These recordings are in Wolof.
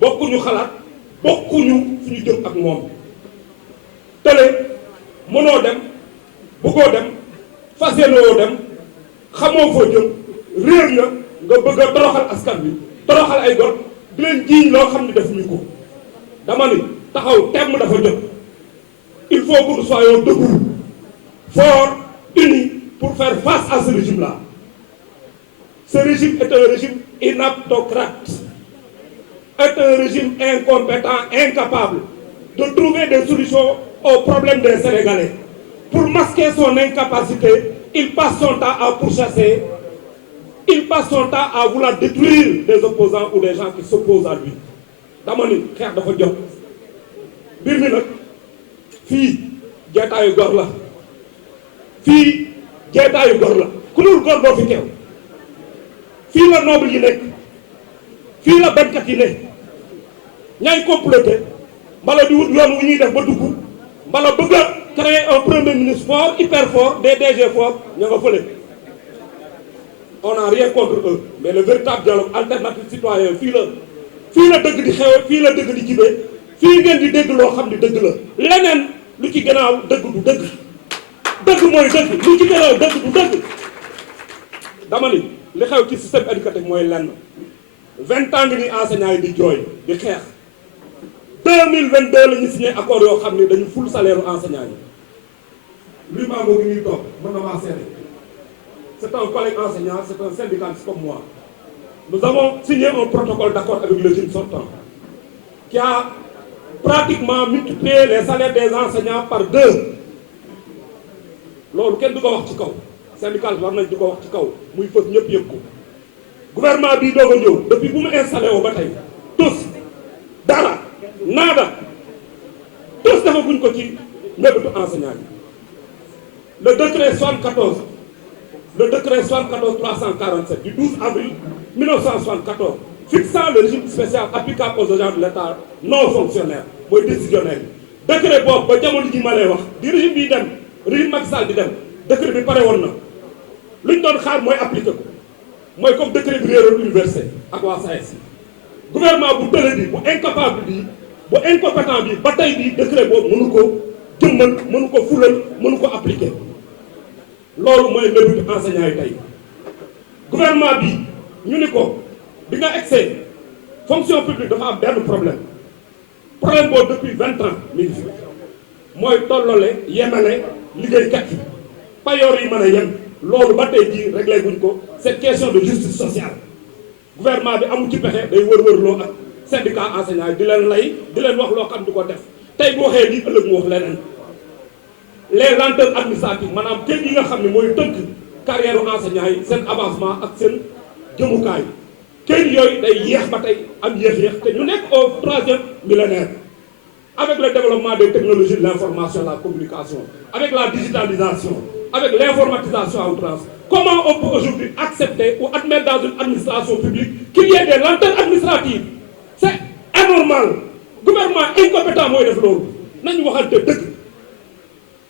bokkuñu xalaat bokkuñu fu ñu jëm ak moom tële mënoo dem bëggoo dem fas yéenewoo dem xamoo foo jëm réer nga bëgg a toroxal askan bi toroxal ay gor di leen jiiñ loo xam ne defuñu ko dama ni taxaw temm dafa jot il faut que nous soyons debout forts unis pour faire face à ce régime-là. Ce régime est un régime inaptocrate, est un régime incompétent, incapable de trouver des solutions aux problèmes des Sénégalais. Pour masquer son incapacité, il passe son temps à pourchasser, il passe son temps à vouloir détruire des opposants ou des gens qui s'opposent à lui. dama ni xeex dafa jot mbir mi nag fii jeetaayu gor la fii jeetaayu gor la ku dul gor doo fi teew fii la noble yi nekk fii la bañkat yi ne ñay comploté mbala di wut yoon wu ñuy def ba dugg mbala bëgg a créer un premier ministre fort hyper fort des DG fort ña nga fële. On n'a rien contre eux mais le véritable dialogue alternatif citoyen fii la dëgg di xew fii la dëgg di jibee fii ngeen di dégg loo xam ni dëgg la leneen lu ci gannaaw dëgg du dëgg dëgg mooy dëgg lu ci gannaaw dëgg du dëgg. dama ni li xew ci système éducatif mooy lenn 20 ans ngi ni enseignants yi di jooy di xeex 2022 la ñu signé accord yoo xam ni dañu ful salaire enseignants yi lui maa ngi ñuy toog mën na maa seede c'est un collègue enseignant c'est un syndicaliste comme moi. Nous avons signé un protocole d'accord avec le régime sortant qui a pratiquement multiplié les salaires des enseignants par 2. loolu kenn du ko wax ci kaw syndicat war nañ di ko wax ci kaw muy fës ñëpp yëg ko gouvernement bii doog a ñëw depuis bu mu installé woo ba tey tous dara naada tous dafa buñ ko ci mbébétu enseignant yi le décret 74 347 du 12 avril 1974 fixant le régime spécial applicable aux agents de l'État non fonctionnaires mooy décisionnaire bi décret boobu ba jamono ji ma lay wax di régime bi dem régime Macky Sall di dem décret bi pare woon na lu ñu doon xaar mooy appliqué ko mooy comme décret bi réeroon université ak waa SAES gouvernement bu tële bi bu incapable bi bu incompétent bi ba tey bi décret boobu mënu ko jëmmal mënu ko fulal mënu ko appliqué loolu mooy mbébétu enseignants yi tey gouvernement bi ñu ni ko bi nga excès fonction publique dafa am benn problème boobu depuis 20 ans mi ngi fi mooy tollole yemale liggéeykat yi payoor yi mën a yem loolu ba tey jii réglé guñ ko cette question de justice sociale gouvernement bi amul ci pexe day wër-wërloo ak syndicat enseignants yi di leen lay di leen wax loo xam di ko def tey bu waxee lii ëllëg mu wax leneen les lenteurs administratives maanaam kër yi nga xam ne mooy tënk carrière enseignants yi seen avancement ak seen jëmukaay kër yooyu day yéex ba tey am yéex te ñu nekk au 3e millénaire avec le développement des technologies de l'information la communication avec la digitalisation avec l'informatisation à outrance comment on peut aujourd'hui accepter ou admettre dans une administration publique qu'il y ait des lenteurs administratives c'est anormal gouvernement incompétent mooy def loolu nañu waxante dëgg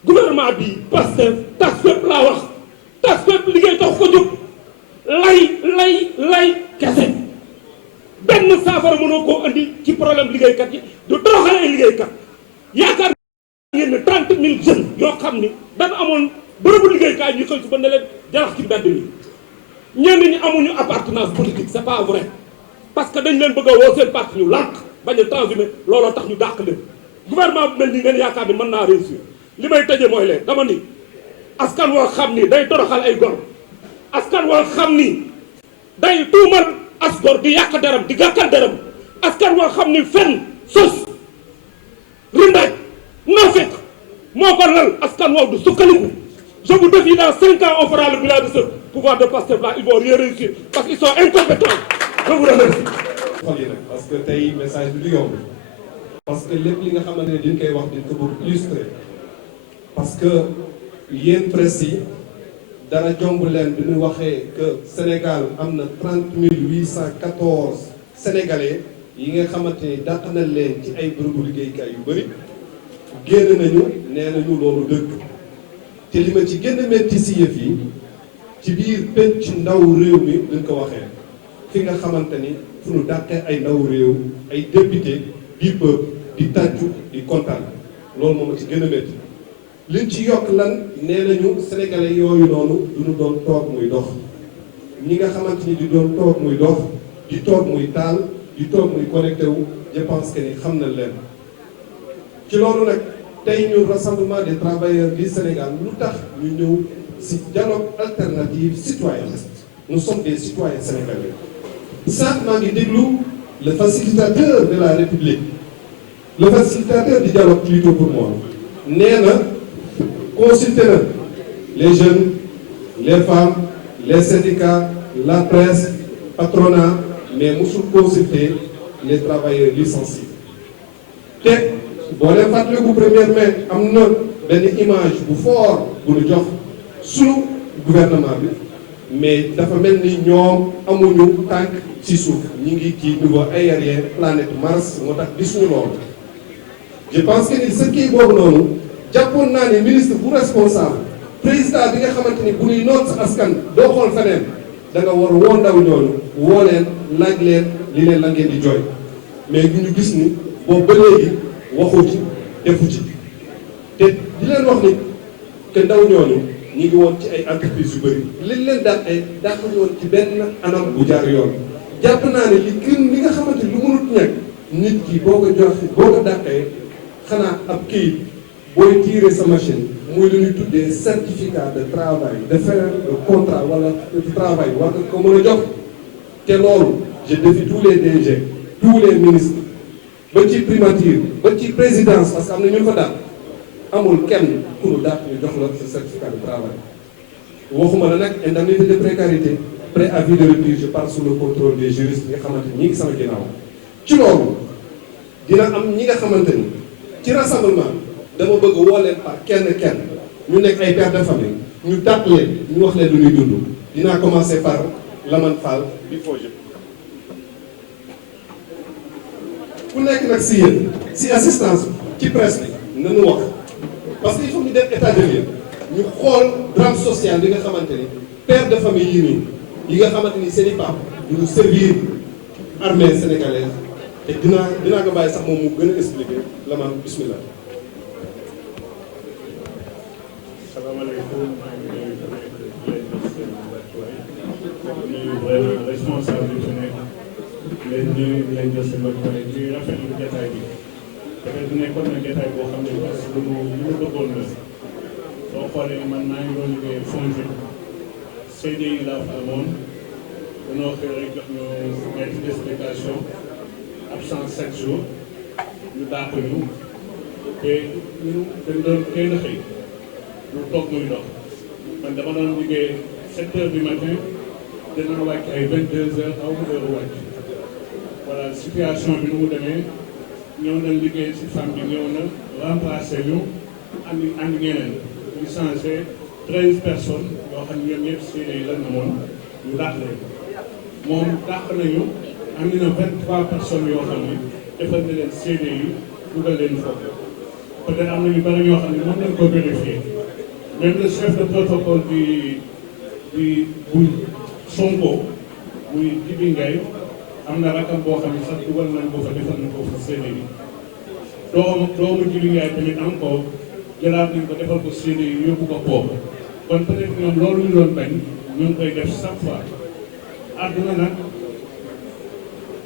gouvernement bi parce que tas fépp laa wax tas fépp liggéey tax ko jóg lay kese benn saafara mënoo koo andi ci problème liggéeykat yi du toroxale ay liggéeykat yaakaar ngeen ne 30 000 jeunes yoo xam ni dafa amoon bërëbu liggéeykaay ñu xëy si ba ne leen jarax ci mbedd mi ñenn ñi amuñu appartenance politique c'est pas vrai parce que dañ leen bëgg a woo seen parti ñu lànk bañ a transhumé looloo tax ñu dàq leen gouvernement bu mel nii ngeen yaakaar ni mën naa réussir li may tëjee mooy leen dama ni askan woo xam ni day toroxal ay gor askan woo xam ni day tuumal as gor di yàq deram di gàkkal deram askan woo xam ni fen sos rindaaj naa fekk moo ko lal askan woow du sukkaliku je vous défie dans 5 ans on fera le bilan de ce pouvoir de Pastef là ils vont rien réussir parce qu'ils sont incompétents je vous remercie. xol yi nag parce que tey message bi du yomb parce que lépp li nga xamante ne dañ koy wax dañ ko bëgg illustrer parce que yéen presse yi dara jomb leen bi ñu waxee que Sénégal am na 30 814 sénégalais yi nga xamante ni dàq na leen ci ay bërëbu liggéeykaay yu bëri génn nañu nee nañu loolu dëgg te li ma ci gën a métti si yëf yi ci biir penc ndaw réew mi dañ ko waxee fi nga xamante ni fu ñu dàqee ay ndaw réew ay député di peuple di tàccu di kontaan loolu moom ci gën a métti liñ ci yokk lan nee nañu sénégalais yooyu noonu duñu doon toog muy dox ñi nga xamante ni di doon toog muy dox di toog muy taal di toog muy connecté wu je pense que ni xam na leen ci loolu nag tey ñun rassemblement des travailleurs du Sénégal lu tax ñu ñëw ci dialogue alternative citoyenniste nous sommes des citoyens sénégalais sax maa ngi déglu le facilitateur de la République le facilitateur du dialogue plutôt pour moi nee na consulté na les jeunes les femmes les syndicats la presse patronat mais musul consulter les travailleurs licenciés te boo leen fàttaliku première mai am na benn image bu fort bu ñu jox sunu gouvernement bi mais dafa mel ni ñoom amuñu tànk ci suuf ñi ngi ci niveau aérien planète Mars moo tax gisuñu loolu je pense que ni sa kii boobu noonu jàppoon naa ne ministre bu responsable président bi nga xamante ni bu ñuy noot sa askan doo xool feneen da nga war woo ndaw ñooñu woo leen laaj leen li leen la ngeen di jooy mais bu ñu gis ni boobu ba léegi waxu ci defu ci te di leen wax ni que ndaw ñooñu ñi ngi woon ci ay entreprises yu bëri liñ leen daan ay dàq woon ci benn anam bu jaar yoon jàpp naa ne li nga xamante lu mënut ñàkk nit ki boo ko jox boo ko dàqee xanaa ab kayit booy tirer sa machine muy lu ñuy tuddee certificat de travail de faire contrat wala de travail war nga ko mën a jox te loolu je défie tous les DG tous les ministres ba ci primature ba ci présidence parce que am na ñu fa daal amul kenn ku ñu daal ñu jox la sa certificat de travail waxuma la nag indemnité de précarité préavis de rupture je parle sous le contrôle des juristes yi nga xamante ni ñi ngi sama ginnaaw ci loolu dina am ñi nga xamante ni ci rassemblement dama bëgg woo leen par kenn ñu nekk ay pères de famille ñu dàq leen ñu wax leen lu ñuy dund dinaa commencer par Lamane Fall di FOGIP ku nekk nag si yéen si assistance ci presse bi nañu wax parce que il faut ñu def état de lieu ñu xool drame social bi nga xamante ni père de famille yi nii yi nga xamante ni seen i pap ñu servir armée sénégalaise te dinaa ko bàyyi sax moom mu gën a expliquer la man bismillah. salaamaaleykum maa ngi leen di vraiment responsable yi fi nekk leen nuyu leen jël seen wàlluwaay di rafetlu jotaay bi peut-être nekkoon na jotaay boo xam ne parce que lu mu bëggoon la soo xoolee man maa ngi doon liggéey FONGIP CDI laa fa amoon dañoo xëy rek jox ñu lettre d'explication absence 7 jours ñu dàq ñu te ñu dañ doon teel a xëy ñu toog muy dox man dama doon liggéey 7 heures du matin dina wàcc ay 22 heures aw heure wàcc voilà situation bi nu mu demee ñëw na liggéey si femme bi ñëw na remplacer ñu andi ñeneen ñu changé 13 personnes yoo xam ne ñoom ñëpp CDI lan na moon ñu dàq leen moom dàq nañu andi na 23 personnes yoo xam ne defal na leen CDI dugal leen foofu peut-être am na ñu bari ñoo xam ne mën nañ ko vérifier même le chef de protocole di bu Sonko muy Jibi Ngay am na rakam boo xam ne sax dugal nañ ko fa defal na ko fa CDI doomu Jibi Ngay tamit encore jëlaat nañ ko defal ko CDI yóbbu ko foofu kon peut-être ñoom loolu ñu doon bañ ñu ngi koy def chaque fois àdduna nag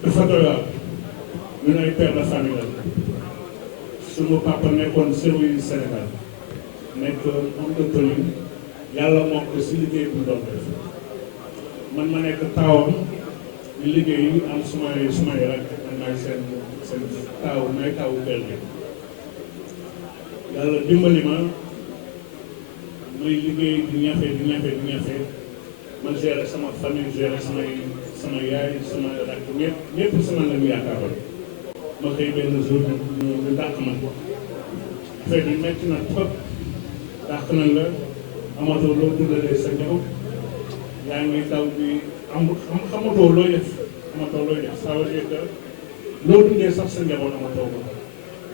dafa doy waar ñun ay père de famille la sunu papa nekkoon service Sénégal nekk homme de tenue yàlla moom ko si liggéey bu doon def man ma nekk taawam di liggéey am sumay rak man maay seen taaw may taawu kër gi yàlla dimbali ma muy liggéey di ñafe man gérer sama famille gérer sama yaay sama rak ñëpp sama lañu yaakaaroon ma xëy benn jour ñu dàq ma affaire bi metti na trop dàq nañ la amatoo loo dundalee sa njaboot yaa ngi daw bi xamatoo looy def ça veut dire que loo dundee sax sa njaboot amatoo ko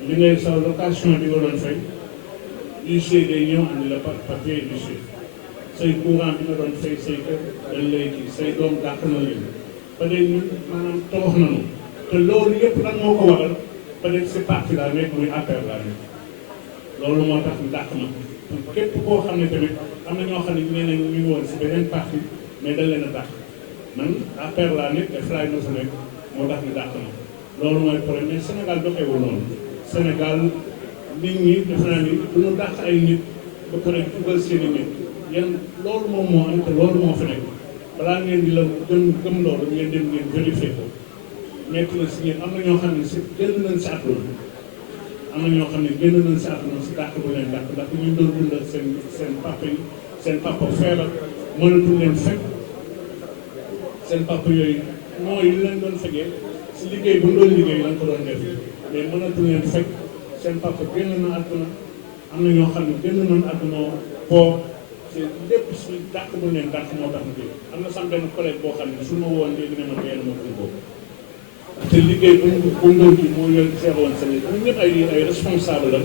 li ngay sa location bi nga doon fay huissier day ñëw andi la papier huissier say courant bi nga doon fay say kër dañ lay kii say doom dàq na leen peut-être ñun maanaam torox nañu te loolu yëpp lan moo ko waral peut-être c'est parti laa nekk muy affaire laa nekk loolu moo tax ñu dàq ma képp koo xam ne tamit am na ñoo xam ne nee nañ ñu ngi woon si beneen parti mais dañ leen a dàq man affaire laa nekk te fly na sa nekk moo tax ñu dàq ma loolu mooy problème mais Sénégal doxewul noonu Sénégal nit ñi defe naa ni du ñu dàq ay nit ba pare dugal seen i nit yan loolu moom moo am te loolu moo fi nekk balaa ngeen di la gëm loolu ngeen dem ngeen vérifier ko nekk na si ñeen am na ñoo xam ne si génn nañ si àdduna am na ñoo xam ne génn nañ si àdduna si dàq bu leen dàq ndax ñu doon dundal seen papa yi seen papa feebar mënatul leen fekk seen papa yooyu mooy li leen doon fekkee si liggéey bu ñu doon liggéey lañ ko doon def mais mënatul leen fekk seen papa génn na àdduna am na ñoo xam ne génn nañ àdduna boo te lépp si dàq bu leen dàq moo tax ñu am na sama benn collègue boo xam ne su ma woon léegi ne ma benn ma ko te liggéey bu ndóol gi moo yor seeroon sa ñun ñëpp ay responsable la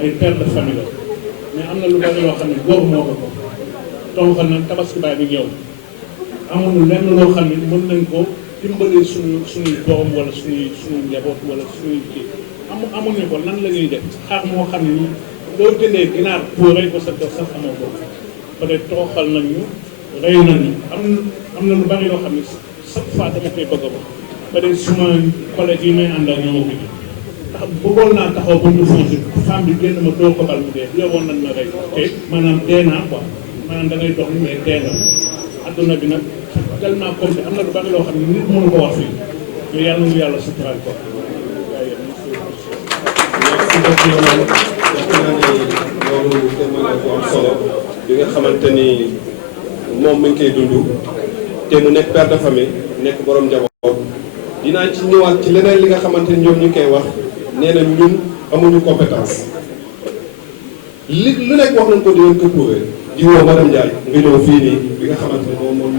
ay père de famille la mais am na lu bari loo xam ne góor moo ko ko tonxal nag tabaski baay bi ñëw amuñu lenn loo xam ne mën nañ ko dimbalee suñuy doom wala suñuy njaboot wala suñuy kii amuñu ko lan la ñuy def xaar moo xam ne ni loo jëndee ginaar pour rey ko sa kër sax amoo ko peut-être tooxal nañ ñu rey nañu am na lu bari loo xam ne chaque fois dama koy bëgg a wax peut-être suma collègue yi may àndal ñoo ko tax bëggoon naa taxaw ba ñu foncer femme bi génn ma doo ko bal mu dee yowoon nañ ma rey te maanaam dee naa quoi maanaam da ngay dox mais dee na adduna bi nag tellement comme am na lu bari loo xam ne nit mënu ko wax fii mais yàlla na yàlla suturaal ko merci beaucoup loolu témoignage bu am solo bi nga xamante ni moom mi ngi koy dund te mu nekk père de famille nekk borom njaboot dinaa ci ñëwaat ci leneen li nga xamante ni ñoom ñu koy wax nee na ñun amuñu compétence lu nekk wax nañ ko di leen ko prouvé di woo madame Ndiaye nga ñëw fii nii bi nga xamante ni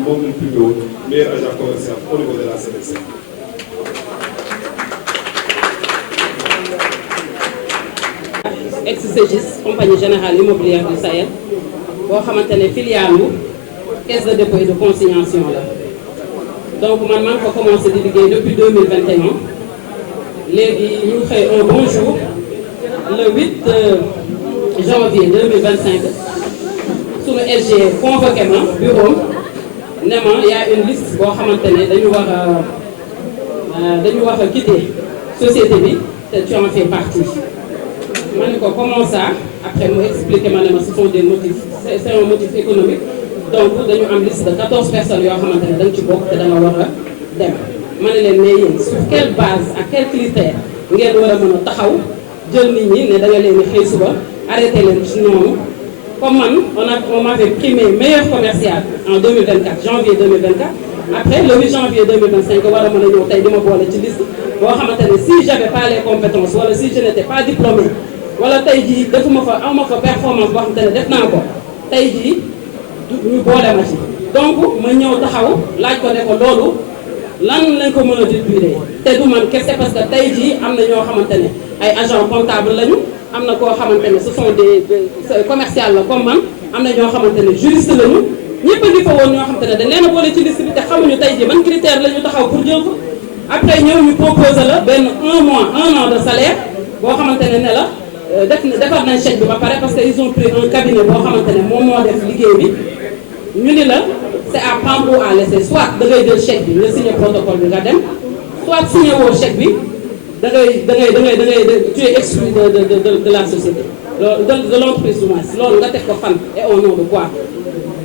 moom lañ publié woon meilleur agent commercial au niveau de la CDC. ex-CGIS compagnie générale immobilière du Sahel boo xamante ne filiale caisse de dépôt et de consignation la donc man maa ngi ko commencé di liggéey depuis 2021 léegi ñu xëy un bon jour le 8 janvier 2025 sunu SG convoqué ma bureau ne ma y a une liste boo xamante ne dañu war a quitter société bi te tu en fais partie. ma ne ko comment ça après mu expliqué ma ne ma ce sont des motifs c'est un motif économique donc dañu am liste de 14 personnes yoo xamante ne dañ ci bokk te danga war a dem ma ne leen mais yéen sur quelle base ak quel critère ngeen war a mën a taxaw jël nit ñi ne da nga leen di xëy suba arrêté leen ci noonu comme man on m'avait primé meilleur commercial en 2024 janvier 2024 après le 8 janvier 2025 war a mën a ñëw tey di ma boole ci liste boo xamante ne si j'avais pas les compétences wala si je n'étais pas diplômé wala tey jii defuma fa awma fa performance boo xamante ne def naa ko tey jii ñu boole ma ci donc ma ñëw taxaw laaj ko ne ko loolu lan lañ ko mën a déduire te du man kese parce que tey jii am na ñoo xamante ne ay agent comptable lañu am na koo xamante ne ce sont des commercial la comme man am na ñoo xamante ne juriste lañu ñëpp a ngi fa woon ñoo xamante ne dañ leen a boole ci liste bi te xamuñu tey jii ban critère la ñu taxaw pour jël ko après ñëw ñu proposé la benn 1 an de salaire boo xamante ne ne la defar nañ chèque bi ba pare parce que ils ont pris un cabinet boo xamante ne moom moo def liggéey bi ñu ni la c'est à prendre ou à laisser soit da ngay jël chèque bi nga signé protocole bi nga dem soit signé woo chèque bi da ngay tu es exclu de la société de l'entreprise du moins loolu nga teg ko fan et au nom de quoi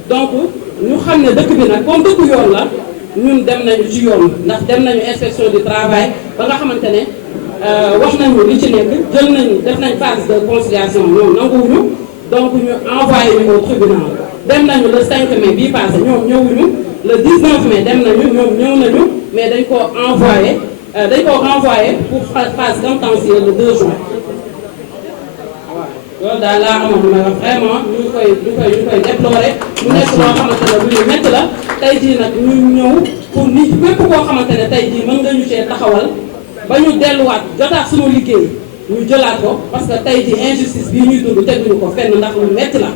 donc ñu xam ne dëkk bi nag comme dëkku yoon la ñun dem nañu ci yoon ndax dem nañu inspection du travail ba nga xamante ne wax nañu li ci nekk jël nañu def nañ phase de conciliation ñoom nanguwuñu donc ñu envoyé ñu au tribunal dem nañu le 5 mai bii passé ñoom ñëwuñu le 19 mai dem nañu ñoom ñëw nañu mais dañ ko renvoyé pour phase contentieuse le 2 juin waaw loolu daal laa amoon may wax vraiment ñu koy déplorer mu nekk loo xamante ne lu ñu métti la tey jii nag ñu ñëw pour nit képp koo xamante ne tey jii mën nga ñu cee taxawal ba ñu delluwaat jotaat suñu liggéey ñu jëlaat ko parce que tey jii injustice bii ñuy dund teguñu ko fenn ndax lu métti la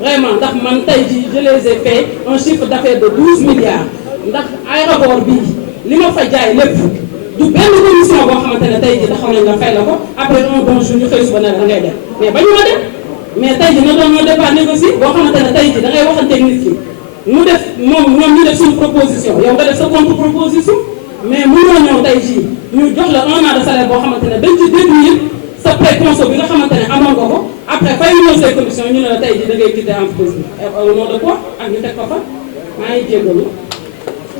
vraiment ndax man tey jii je les ai fait un chiffre d'affaires de 12 milliards ndax aéroport bii li ma fa jaay lépp du benn commission boo xamante ne tey jii taxaw nañ nga fay la ko après un bon jour ñu xëy suba ne da ngay dem mais ba ñu ma dem mais tey jii na doon un départ négocié boo xamante ne tey jii da ngay waxanteeg nit ki mu def ñoom ñu def suñu proposition yow nga def sa contre proposition mais mënoo ñëw tey jii ñu jox la 1 an de salaire boo xamante ne dañ ci déduire sa préconso bi nga xamante ne amoon nga ko après fay ñëw say commission ñu ne la tey jii da ngay quitter entreprise bi au nom de quoi ak ñu teg ko fa maa ngi jégalu.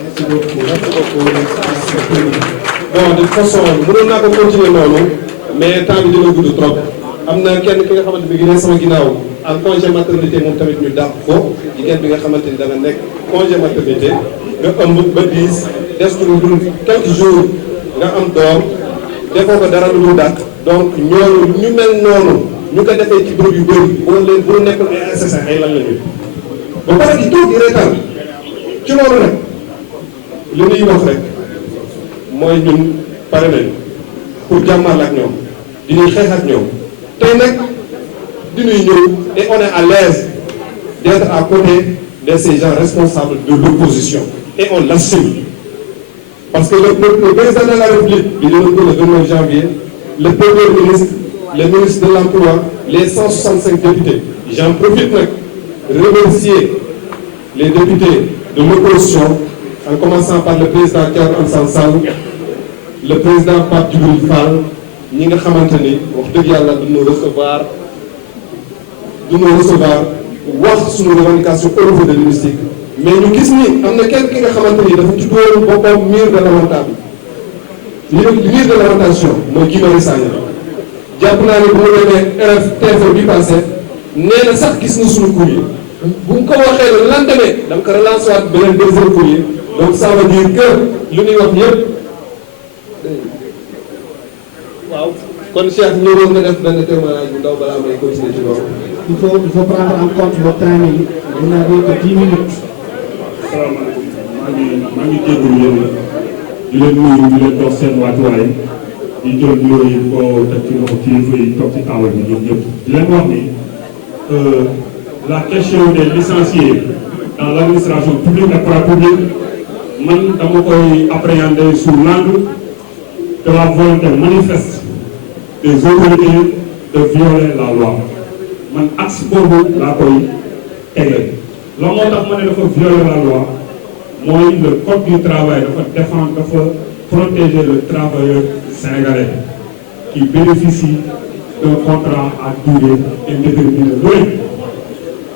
Merci beaucoup. Bon, de toute façon mënoon naa ko continuer noonu mais temps bi dina gudd trop am na kenn ki nga xamante bi ngi ne sama ginnaaw en congé maternité moom tamit ñu dàq ko jigéen bi nga xamante ni dana nekk congé maternité nga ëmb ba 10 des lu dul quelques jours nga am doom defoo ko dara lu dul dàq donc ñooñu ñu mel noonu ñu ko defee ci bërëb yu bëri bu nekkul ay assassin ay lan la ñu ba pare di toog di reetaan ci loolu rek li ñuy wax rek mooy ñun pare nañ pour jàmmal ak ñoom di ñuy xeex ak ñoom tey nag di ñuy ñëw et on est à l'aise d'être à côté de ces gens responsables de l'opposition et on l'assume parce que le président de la République il est le 29 janvier le premier ministre le ministre de l'Emploi les 165 députés j'en profite nag remercier les députés de l'opposition en commençant par le président Thierno Alassane Sall le président Pape Djibril Fall ñi nga xamante ni wax dëgg yàlla duñu recevoir wax suñu revendication au niveau de l'hémicycle mais ñu gis ni am na kenn ki nga xamante ni dafa tuddoon boppam mur de lamentation mur de lamentation mooy Guy Marius Sagna jàpp naa ne bu ma demee RFTV bi passé nee na sax gis na suñu courrier bu mu ko waxee le lendemain dama ko relancé waat beneen deuxième courrier donc ça veut dire que lu ñuy wax yëpp waaw kon Cheikh ñëwoon nga def benn témoignage bu ndaw balaa may continuer ci loolu. il faut prendre en compte le timing vous n'avez que 10 minutes. salaamaaleykum maa ngi jégalu yéen di leen nuyu di leen jox seen wàccuwaay di jël nuyoo yi ko teg ci loxo kilifa yi toog ci taawal bi ñoom ñëpp di leen wax ni la question des licenciés dans l'administration publique et parapublique man dama koy appréhender sous l'angle de la volonté manifeste des autorités de violer la loi man axe boobu laa koy tege la moo tax ma ne dafa violer la loi mooy le code du travail dafa protéger le travailleur sénégalais qui bénéficie d'un contrat à durée indéterminée loolu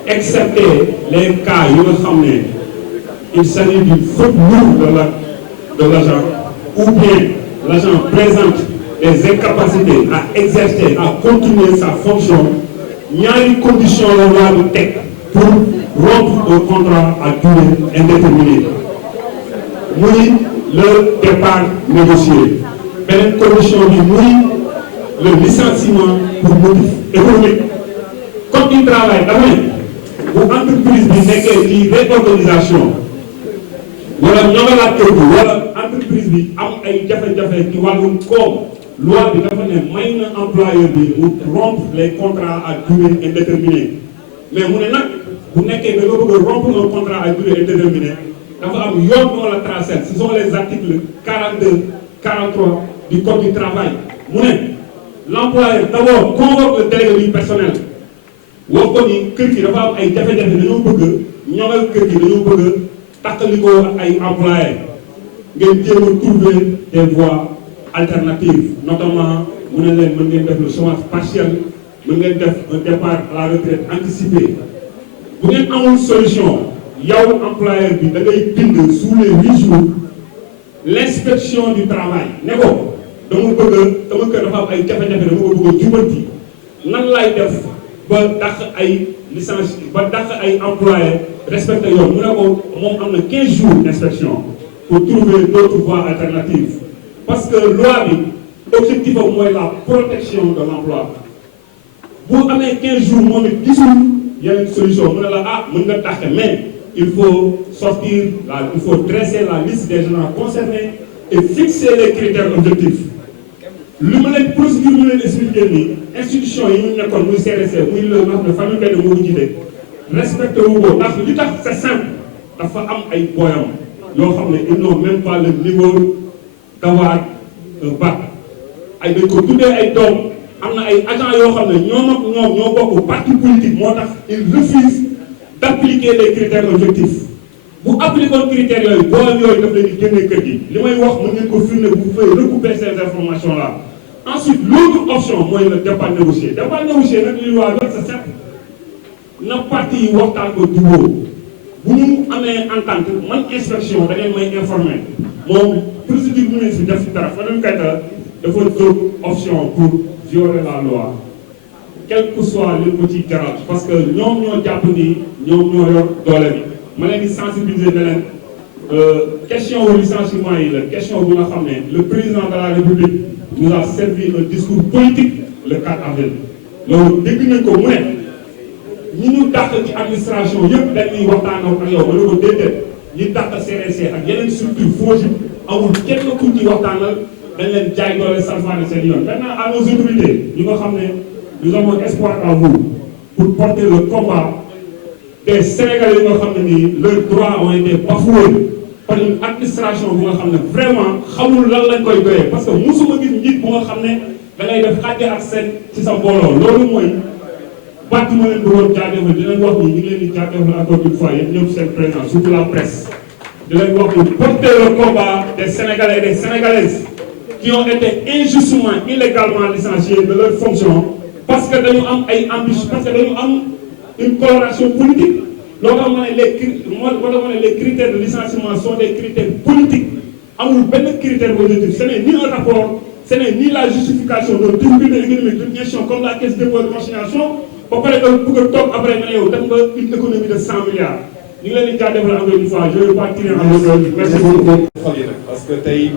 excepté les cas yi nga xam ne il s'agit d'une faute lourde de l'agent ou bien l'agent présente des incapacités à exercer à continuer sa fonction ñaari condition la loi bi teg pour rompre un contrat à durée indéterminée muy le départ négocié beneen condition bi muy le licenciement pour motif économique code du travail dafa ne bu entreprise bi nekkee ci réorganisation wala ñoŋalaat kër gi wala entreprise bi am ay jafe-jafe ci wàllum koom loi bi dafa ne may na employeur bi mu rompre les contrats à durée indéterminée mais mu ne nag bu nekkee da nga bëgg a rompre un contrat à durée indéterminée dafa am yoon moo la tracé ce sont les articles 42 43 du code du travail mu ne l'employeur d'abord convoque le délégué du personnel woo ko ni kër gi dafa am ay jafe-jafe dañoo bëgg ñoŋal kër gi dañoo bëgg tàqalikoo ak ay employés ngeen jéem a trouver des voies alternatives notamment mu ne leen mën ngeen def le chômage partiel mën ngeen def un départ à la retraite anticipée bu ngeen amul solution yow employeur bi da ngay bind sous les 8 jours l'inspection du travail ne ko dama kër dafa am ay jafe-jafe dama ko bëgg a jubanti nan laay def ba dàq ay licence ba dàq ay employés respecté yoon mu ne ko moom am na 15 jours d'inspection pour trouver d'autres voies alternatives parce que loi bi objectif am mooy la protection de l'emploi bu amee 15 jours moom it gisul yeneen solution mu ne la ah mën nga dàq mais il faut il faut dresser la liste des gens concernés et fixer les critères objectifs li ma leen procédure ñu leen expliqué nii institution yi ñu nekkoon muy CRC muy le nga xam ne famille benn moo ko jiite respecté wu ko ndax li tax c'est simple dafa am ay booyam yoo xam ne ils n'ont même pas le niveau d'avoir un bac ay dañ ko tuddee ay doom am na ay agents yoo xam ne ñoom ak ñoom ñoo bokk parti politique moo tax ils refusent d'appliquer les critères objectifs bu appliquer critères yooyu boolem yooyu daf leen di génnee kër gi li may wax mën ngeen ko firnde bu fay recouper ces informations là. Ensuite l'autre option mooy le départ négocié nag li waa wax c'est simple na parti yi waxtaan ko jubóo bu ñu amee entente man inspection da ngeen may informer moom procédure bu ne si def si dara Fadel Keita dafa jóg option pour violer la loi quel que soit li ko ci jaral parce que ñoom ñoo jàpp ni ñoom ñoo yor doole bi ma leen di sensibiliser ne leen question wu licenciement yi la question bu nga xam ne le président de la République nous a servi un discours politique le 4 avril loolu dégg nañ ko mu ne ñi ñu dàq ci administration yëpp dañuy waxtaanoo ak yow ma ne ko déedéet ñi dàq CRC ak yeneen structure FONGIP amul kenn ku ci waxtaanal dañ leen jaay doole salfaane seen yoon. Maintenant à nos autorités ñi nga xam ne nous avons espoir en vous pour porter le combat des Sénégalais yi nga xam ne nii leurs droits ont été bafoués par une administration bu nga xam ne vraiment xamul lan lañ koy doyee parce que musuma gis njiit bu nga xam ne da ngay def xàjj ak seen ci sa mbooloo loolu mooy bàtt ma leen doon jaajëfal di leen wax ni ñu ngi leen di jaajëfal encore une fois yéen ñëpp seen présence surtout la presse di leen wax ni porter le combat des Sénégalais et des Sénégalaises qui ont été injustement illégalement licenciés de leurs fonctions parce que dañu am ay ambition parce que dañu am une coloration politique loolu tax ma ne les critères de licenciement sont des critères politiques amul benn critère objectif ce n'est ni un rapport ce n'est ni la justification d'un tribunal économique d'une institution comme la caisse de dépôt et de consignation ba pare nga bëgg a toog après nga ne yow def nga une économie de 100 milliards ñu ngi leen di jaajëfal encore une fois je vais pas tirer en longueur merci beaucoup. parce que tey